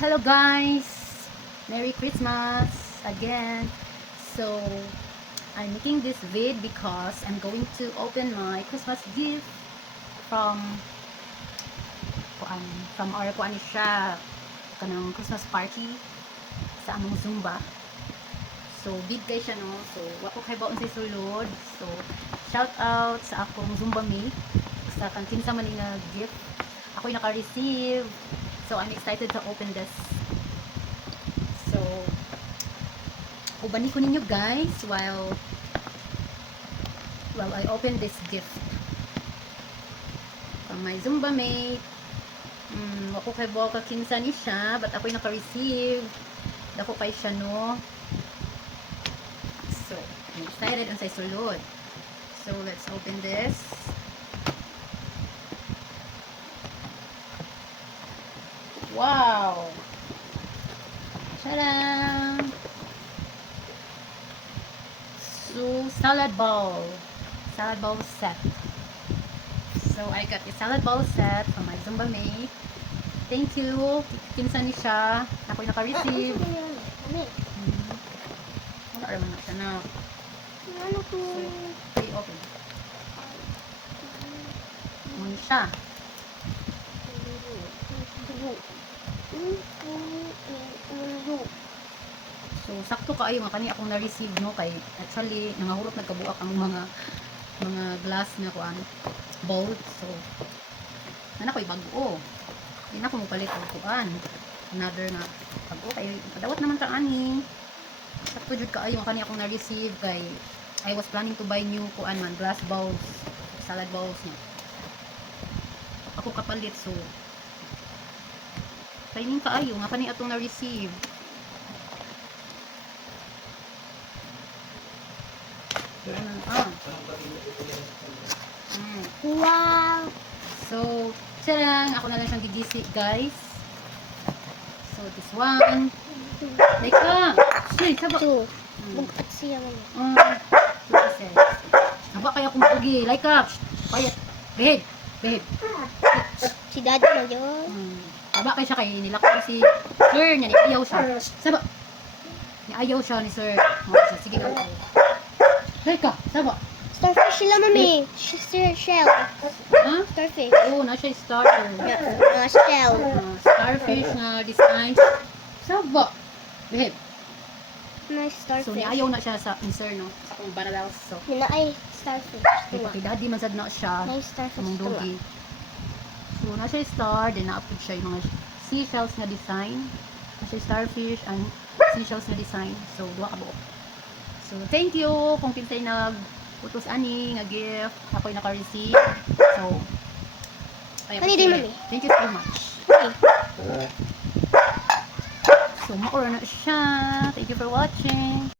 Hello guys! Merry Christmas again. So, I'm making this vid because I'm going to open my Christmas gift from our siya kanang Christmas party sa among Zumba. So, big guys siya no. So, wako kay baon sa sulod. So, shout out sa akong Zumba mate sa kantinsa man nga gift. Ako'y naka-receive. So, I'm excited to open this. So, ubani ko ninyo guys while I open this gift. From my Zumba mate. Ako kay Boka kinsa ni siya, but ako'y naka-receive. Dako kay siya no. So, I'm excited ang say sulod. So, let's open this. Wow! Tadam! So, salad bowl set. So, I got the salad bowl set from my Zumba mate. Thank you. Kinsa ni siya. Ako'y naka-receive. Wala naman na siya na. So, open. Muna siya. So, sakto kaayo nga kani akong na-receive no kay actually nangahurot nagkabuak ang mga glass na kuan bowl. So, ana ko'y bag-o. Di na ko mopalit og kuan. Another na bag-o kay padawat naman ta ani. Sakto jud kaayo nga kani akong na-receive kay I was planning to buy new kuan man glass bowls, salad bowls niya. Ako kapalit so timing kaayo nga kani atong na-receive. Wow! So, sarang ako na lang siyang gigisi guys. So, this one. Like shit, saba. Two. Bugat siya man. 2 pieces. Saba kaya kung pugi. Like quiet. Behave. Si daddy na yun. Saba kaya siya kay nilako si sir niya. Niayaw siya. Saba. Niayaw siya ni sir. Sige ka. Like saba. Starfish sila, mami. Shell. Ha? Starfish. Oo, na siya starter. Yeah, shell. Starfish na design. Saba. Behave. Nice starfish. So, niayaw na siya sa sir, no? Sa kong barabels. So, Yun na ay starfish. kay pakidadi man sad na siya. Nice starfish. Sa mong dogi. So, na siya star. Then, na-upload siya yung mga seashells na design. Na siya starfish and seashells na design. So, duha ka buo. So, thank you kung kinsay nag-utos ani nga gift. Ako'y naka-receive. So, I Ano din, mami? Thank you so much. Okay. So, maura na siya. Thank you for watching.